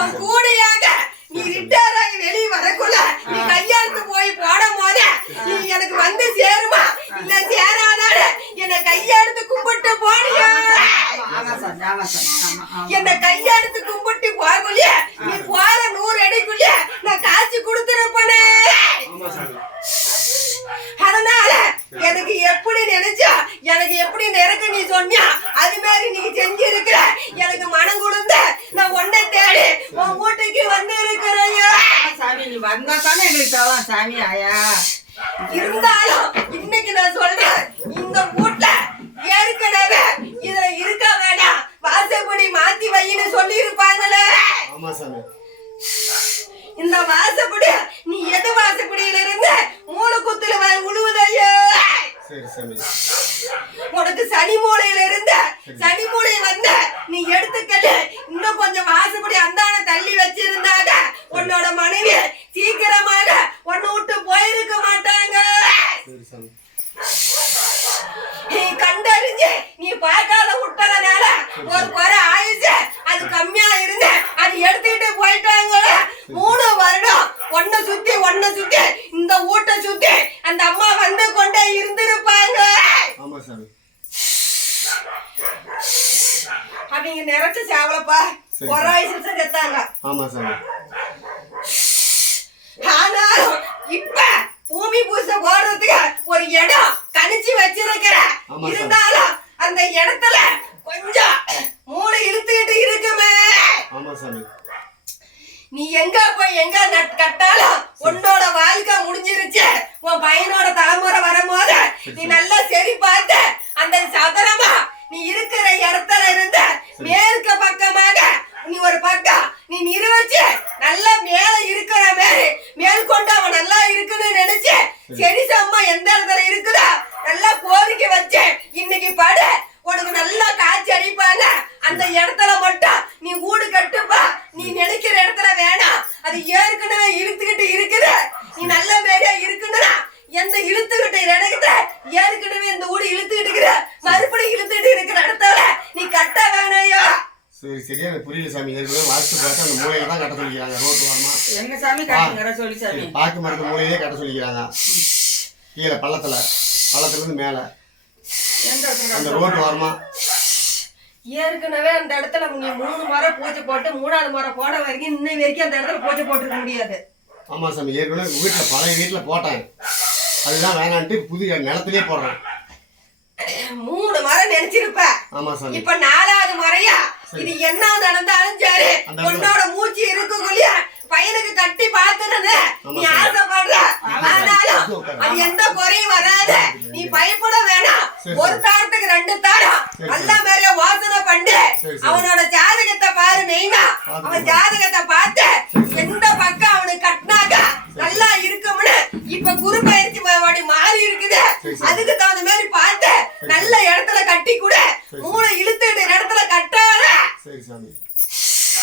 உன் கூடையாக நீ ரிட்டையர் ஆகி வெளியே வரக்குள்ள நீ கையாளுக்கு போய் போடும் போது. நீ எனக்கு வந்து சேருமா? இல்ல சேராதாடு. என்னை கையெடுத்து கும்பிட்டு ஆமா என்னை கையெடுத்து கும்பிட்டு போகலையே நீ போற நூறு அடிக்குள்ளே நான் காசு கொடுத்துருப்பனே. அதனால எனக்கு எப்படி நினைச்சா எனக்கு எப்படி நிறக்க நீ சொன்னியா? அது மாதிரி நீ செஞ்சிருக்கிற. எனக்கு மனம் கொடுந்த நான் உன்னை தேடி உன் வீட்டுக்கு வந்து இருக்கிறையா ஆமா சாமி நீ வந்தா தானே எங்களுக்கு தரலாம் சாமி ஆயா. இருந்தாலும் இன்னைக்கு நான் சொல்றேன் இந்த வீட்ல ஏற்கனவே இதுல இருக்க வேண்டாம் வாசப்படி மாத்தி வைன்னு சொல்லி இருப்பாங்களே ஆமா சாமி. இந்த வாசப்படி நீ எது வாசப்படியில இருந்து மூணு குத்துல உழுவுதையோ? சரி சாமி. உனக்கு சனி மூலையில இருந்த சனி மூலை வந்த நீ எடுத்துக்கல கண்டறிஞ்சு. நீ பார்க்காத விட்டதுனால ஒரு குறை ஆயுசு அது கம்மியா இருந்து அது எடுத்துக்கிட்டு போயிட்டாங்க மூணு வருடம் ஒன்ன சுத்தி ஒன்ன சுத்தி இந்த வீட்டை சுத்தி அந்த அம்மா வந்து கொண்டே இருந்திருப்பாங்க. அவங்க நிறைச்ச சேவலப்பா. ஒரு வயசுல செத்தாங்க. ஆமா சாமி. ஆனாலும் இப்ப பூமி பூசை போடுறதுக்கு ஒரு இடம் கணிச்சு வச்சிருக்கிற ஆமா சார். இருந்தாலும் அந்த இடத்துல கொஞ்சம் மூளை இழுத்துக்கிட்டு இருக்குமே ஆமா சாமி நீ எங்க கட்டாலும் உன்னோட வாழ்க்கை முடிஞ்சிருச்சு. உன் பையனோட தலைமுறை வரும்போது நீ நல்லா சரி பார்த்து அந்த சதுரமா நீ இருக்கிற இடத்துல இருந்த மேற்கு பக்கமாக நீ ஒரு பக்கம் நீ நிறுவச்சு நல்லா மேல இருக்கிற மாதிரி மேல் கொண்டு அவன் நல்லா இருக்குன்னு நினைச்சு சரி. சம்மா எந்த இடத்துல இருக்குதா நல்லா கோரிக்கை வச்சு இன்னைக்கு படு. உனக்கு நல்லா காய்ச்சி அடிப்பாங்க அந்த இடத்துல மட்டும் நீ வீடு கட்டுப்பா நீ நினைக்கிற இடத்துல வேணாம் அது ஏற்கனவே இழுத்துக்கிட்டு இருக்குது. நீ நல்ல மேடியா இருக்குன்னா எந்த இழுத்துக்கிட்டு இடத்துல ஏற்கனவே இந்த வீடு இழுத்துக்கிட்டு இருக்கிற மறுபடியும் இழுத்துக்கிட்டு இருக்கிற இடத்துல நீ கட்ட வேணாயா? சரி சரியா எனக்கு புரியல சாமி. ஏற்கனவே வாஸ்து பார்த்து அந்த மூலையில தான் கட்ட சொல்லிக்கிறாங்க. ரோட்டு வரமா எங்க சாமி காட்டுங்கிற சொல்லி சாமி. பாக்கு மரத்து மூலையிலே கட்ட சொல்லிக்கிறாங்க. கீழே பள்ளத்துல. பள்ளத்துல இருந்து மேல அந்த ரோட்டு வரமா ஏற்கனவே அந்த இடத்துல நீ மூணு முறை பூஜை போட்டு மூணாவது முறை போட வரைக்கும் இன்னை வரைக்கும் அந்த இடத்துல பூஜை போட்டுருக்க முடியாது. ஆமா சாமி ஏற்கனவே வீட்டில் பழைய வீட்டில் போட்டேன் அதுதான் வேணான்ட்டு புது நிலத்திலே போடுறேன் மூணு முறை நினைச்சிருப்ப. இப்ப நாலாவது முறையா? இது என்ன நடந்தாலும் சரி. உன்னோட மூச்சு இருக்குக்குள்ளே பையனுக்கு கட்டி பாத்துனது நீ. ஆசைப்படுற. ஆனாலும் அது எந்த வேணா ஒரு தாரத்துக்கு ரெண்டு தாரம் நல்ல மாதிரியா வாசனை பண்டு. அவனோட ஜாதகத்தை பாரு மெயினா. அவன் ஜாதகத்தை